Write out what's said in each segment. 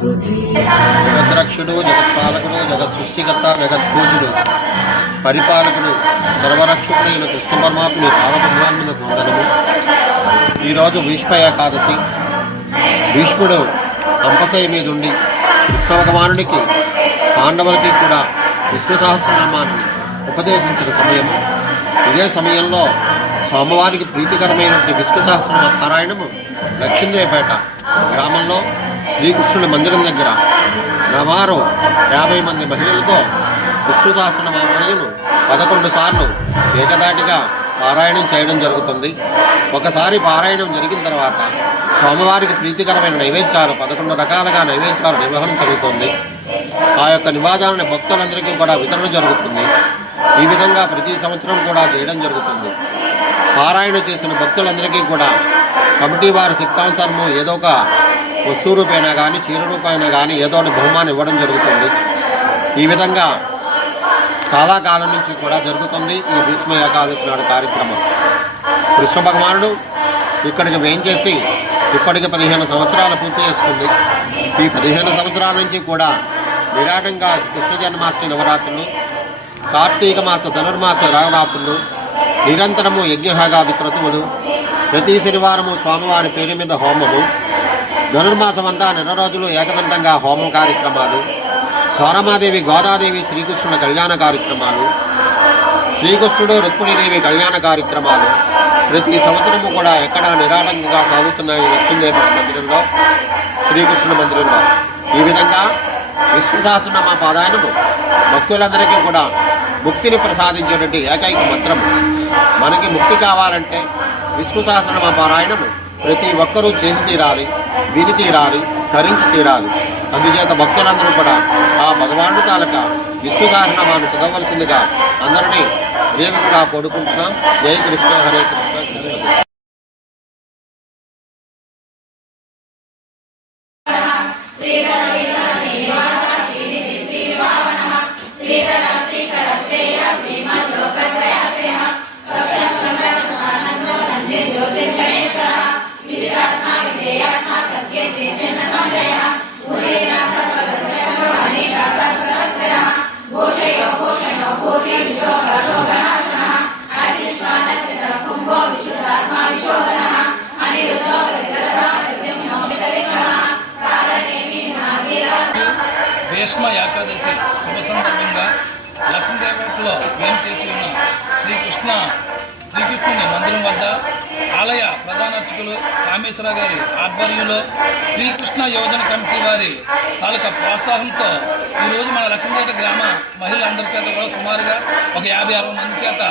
జగద్రక్షుడు జగత్పాలకుడు జగత్ సృష్టికర్త జగత్పూజుడు పరిపాలకుడు సర్వరక్షకుడైన కృష్ణ పరమాత్ముని పాదపద్మాన్ములకు వందనము. ఈరోజు భీష్మ ఏకాదశి. భీష్ముడు అంపశయ మీదుండి కృష్ణ భగవానుడికి పాండవులకి కూడా విష్ణు సహస్రనామాన్ని ఉపదేశించిన సమయము. ఇదే సమయంలో సోమవారికి ప్రీతికరమైనటువంటి విష్ణు సహస్రనామ పారాయణము లక్ష్మీదేవిపేట గ్రామంలో శ్రీకృష్ణుడి మందిరం దగ్గర నవారు యాభై మంది మహిళలతో విష్ణు సహస్రనామాలను పదకొండు సార్లు ఏకదాటిగా పారాయణం చేయడం జరుగుతుంది. ఒకసారి పారాయణం జరిగిన తర్వాత స్వామివారికి ప్రీతికరమైన నైవేద్యాలు పదకొండు రకాలుగా నైవేద్యాలు నిర్వహణ జరుగుతుంది. ఆ యొక్క నివాదాలను భక్తులందరికీ కూడా వితరణ జరుగుతుంది. ఈ విధంగా ప్రతి సంవత్సరం కూడా చేయడం జరుగుతుంది. పారాయణ చేసిన భక్తులందరికీ కూడా కమిటీ వారి శక్తానుసారము ఏదో ఒక వస్తువు రూపైనా కానీ చీర రూపైనా కానీ ఏదో ఒకటి బహుమానం ఇవ్వడం జరుగుతుంది. ఈ విధంగా చాలా కాలం నుంచి కూడా జరుగుతుంది ఈ భీష్మ ఏకాదశి నాడు కార్యక్రమం. కృష్ణ భగవానుడు ఇక్కడికి వేయించేసి ఇప్పటికి పదిహేను సంవత్సరాలు పూర్తి చేసుకుంది. ఈ పదిహేను సంవత్సరాల నుంచి కూడా నిరాటంగా కృష్ణ జన్మాష్టమి నవరాత్రులు కార్తీక మాస ధనుర్మాస నవరాత్రులు నిరంతరము యజ్ఞహాగాది క్రతువులు ప్రతి శనివారము స్వామివారి పేరు మీద హోమము ధనుర్మాసం అంతా నెల రోజులు ఏకదండంగా హోమం కార్యక్రమాలు సోరమాదేవి గోదాదేవి శ్రీకృష్ణుల కళ్యాణ కార్యక్రమాలు శ్రీకృష్ణుడు రుక్మిణీదేవి కళ్యాణ కార్యక్రమాలు. ప్రతి సంవత్సరము కూడా ఎక్కడా నిరాటంకంగా సాగుతున్నాయి లక్ష్మీదేవి మందిరంలో శ్రీకృష్ణ మందిరంలో. ఈ విధంగా విష్ణు సహస్రనామ పారాయణము భక్తులందరికీ కూడా ముక్తిని ప్రసాదించేటువంటి ఏకైక మంత్రము. మనకి ముక్తి కావాలంటే విష్ణు సహస్రనామ పారాయణము ప్రతి ఒక్కరూ చేసి తీరాలి విని తీరాలి కరించి తీరాలి. అందుచేత భక్తులందరూ కూడా ఆ భగవానుడు తాలక విష్ణు సహస్రనామాన్ని చదవలసిందిగా అందరినీ వేగంగా కోరుకుంటున్నాం. జై కృష్ణ హరే కృష్ణ. భీష్మ ఏకాదశి శుభ సందర్భంగా లక్ష్మీదేవతలో వేం చేసి ఉన్న శ్రీకృష్ణ శ్రీకృష్ణుని మందిరం వద్ద ఆలయ ప్రధాన అర్చకులు కామేశ్వర గారి ఆధ్వర్యంలో శ్రీకృష్ణ యువజన కమిటీ వారి తాలూకా ప్రోత్సాహంతో ఈరోజు మన లక్ష్మీదేవి గ్రామ మహిళలందరి చేత కూడా సుమారుగా ఒక యాభై అరవై మంది చేత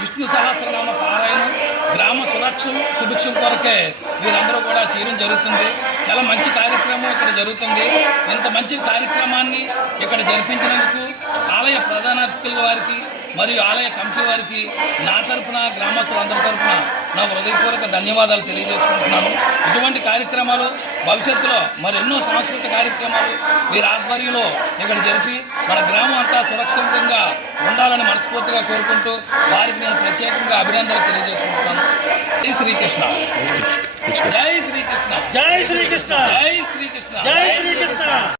విష్ణు సహస్రనామ పారాయణం గ్రామ సురక్ష సుభిక్షం కొరకే వీరందరూ కూడా చేయడం జరుగుతుంది. చాలా మంచి కార్యక్రమం ఇక్కడ జరుగుతుంది. ఇంత మంచి కార్యక్రమాన్ని ఇక్కడ జరిపించినందుకు ఆలయ ప్రధానాధికారుల వారికి మరియు ఆలయ కమిటీ వారికి నా తరపున గ్రామస్తులందరి తరపున నా హృదయపూర్వక ధన్యవాదాలు తెలియజేసుకుంటున్నాను. ఇటువంటి కార్యక్రమాలు భవిష్యత్తులో మరెన్నో సాంస్కృతిక కార్యక్రమాలు వీరి ఆధ్వర్యంలో ఇక్కడ జరిపి మన గ్రామం అంతా సురక్షితంగా ఉండాలని మనస్ఫూర్తిగా కోరుకుంటూ వారికి నేను ప్రత్యేకంగా అభినందనలు తెలియజేసుకుంటున్నాను. శ్రీకృష్ణ. జై శ్రీకృష్ణ. జై శ్రీకృష్ణ. జై శ్రీకృష్ణ. జై శ్రీకృష్ణ.